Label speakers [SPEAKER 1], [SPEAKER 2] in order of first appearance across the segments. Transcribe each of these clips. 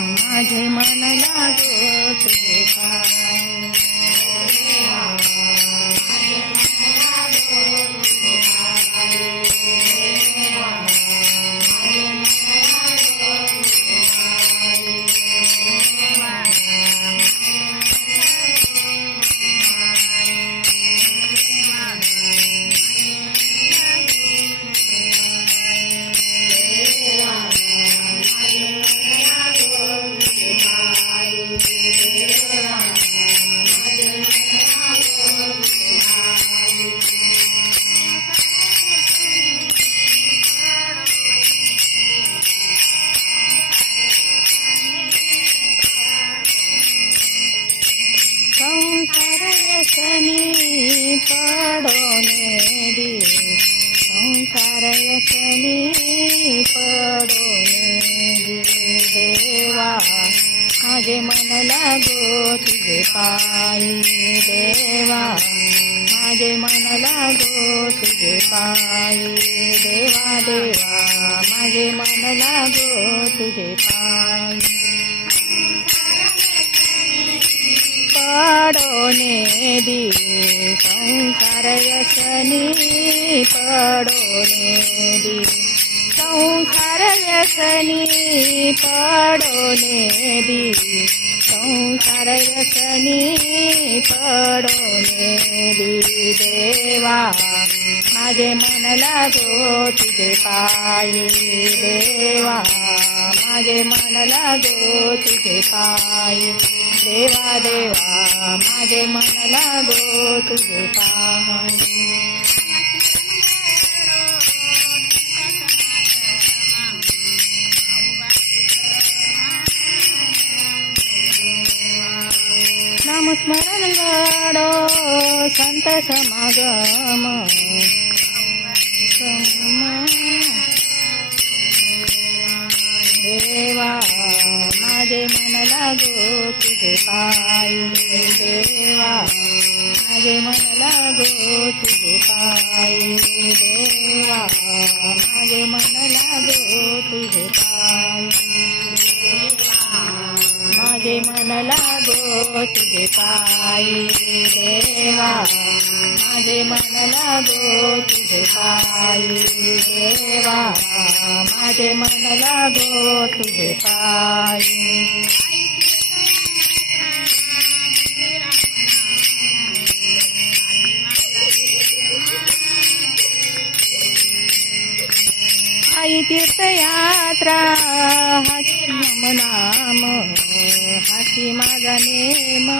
[SPEAKER 1] माझे मन लागो तुझे पाय पडोने संसार व्यसनी पडोने देवा. माझे मन लागो तुझे पायी देवा. माझे मन लागो तुझे पायी देवा देवा. माझे मन लागो तुझे पायी पडोने दी संसार व्यसनी पडोने दी संसार व्यसनी पडोने दी संसार व्यसनी पडोने दी देवा माझे मन लागो तुझे पायी देवा माझे मन लागो तुझे पायी देवा देवा माझे मन लागो तुझे पाहणे. नामस्मरण गाडो संत समागम. देवा माझे मन लागो तुझे पायी देवा. माझे मन लागो तुझे पायी देवा. माझे मन लागो तुझे पाय माझे मन लागो तुझे पायी देवा. माझे मन लागो तुझे पायी देवा. माझे मन लागो तुझे पायी आई तीर्थयात्रा हाची मम नाम हाची माझा नेम.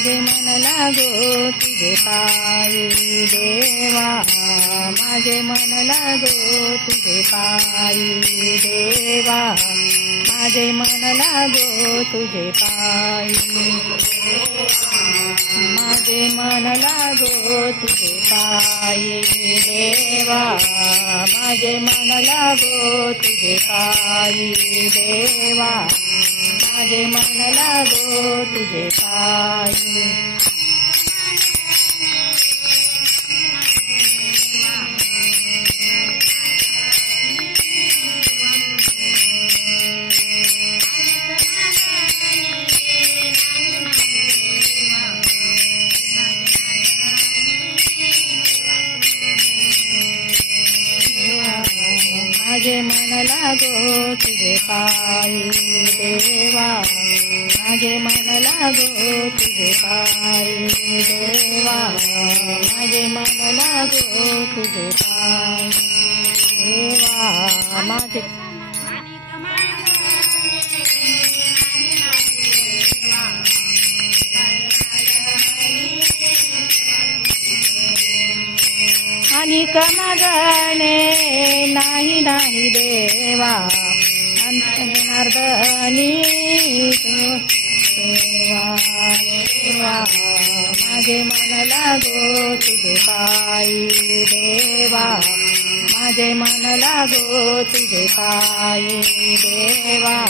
[SPEAKER 1] माझे मन लागो तुझे पायी देवा. माझे मन लागो तुझे पायी देवा. माझे मन लागो तुझे पायी माझे मन लागो तुझे पायी देवा. माझे मन लागो तुझे पायी देवा. माझे मन लागो तुझे पायी. मन लागो तुझे पायी देवा माझे मन लागो तुझे पायी देवा माझे मन लागो तुझे पायी देवा माझे आणि कमागणे नाही नाही देवा. अंतर्दनी देवा माझे मन लागो तुझे पायी देवा. माझे मन लागो तुझे पायी देवा.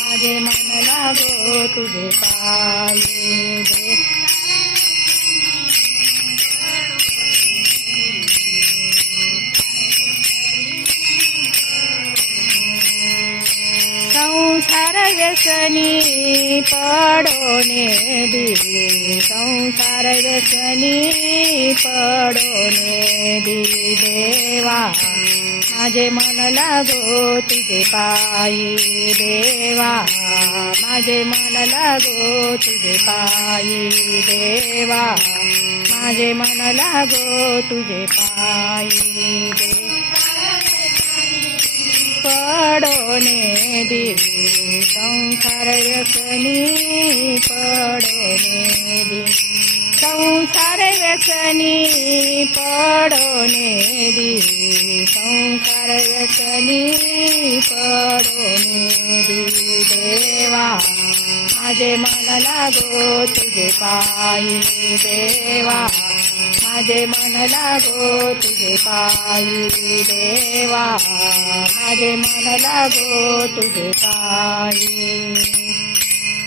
[SPEAKER 1] माझे मन लागो तुझे पायी दे. व्यसनी पडोने दिली संसार व्यसनी पडोने दिली देवा माझे मन लागो तुझे पायी. देवा माझे मन लागो तुझे पायी. देवा माझे मन लागो तुझे पायी. पडोने दिली संसार व्यसनी पडोने दिली संसार व्यसनी पडोने दी. संसार व्यसनी पडोने दी. देवा माझे मन लागो तुझे पायी. देवा माझे मन लागो तुझे पायी. देवा माझे मन लागो तुझे पायी.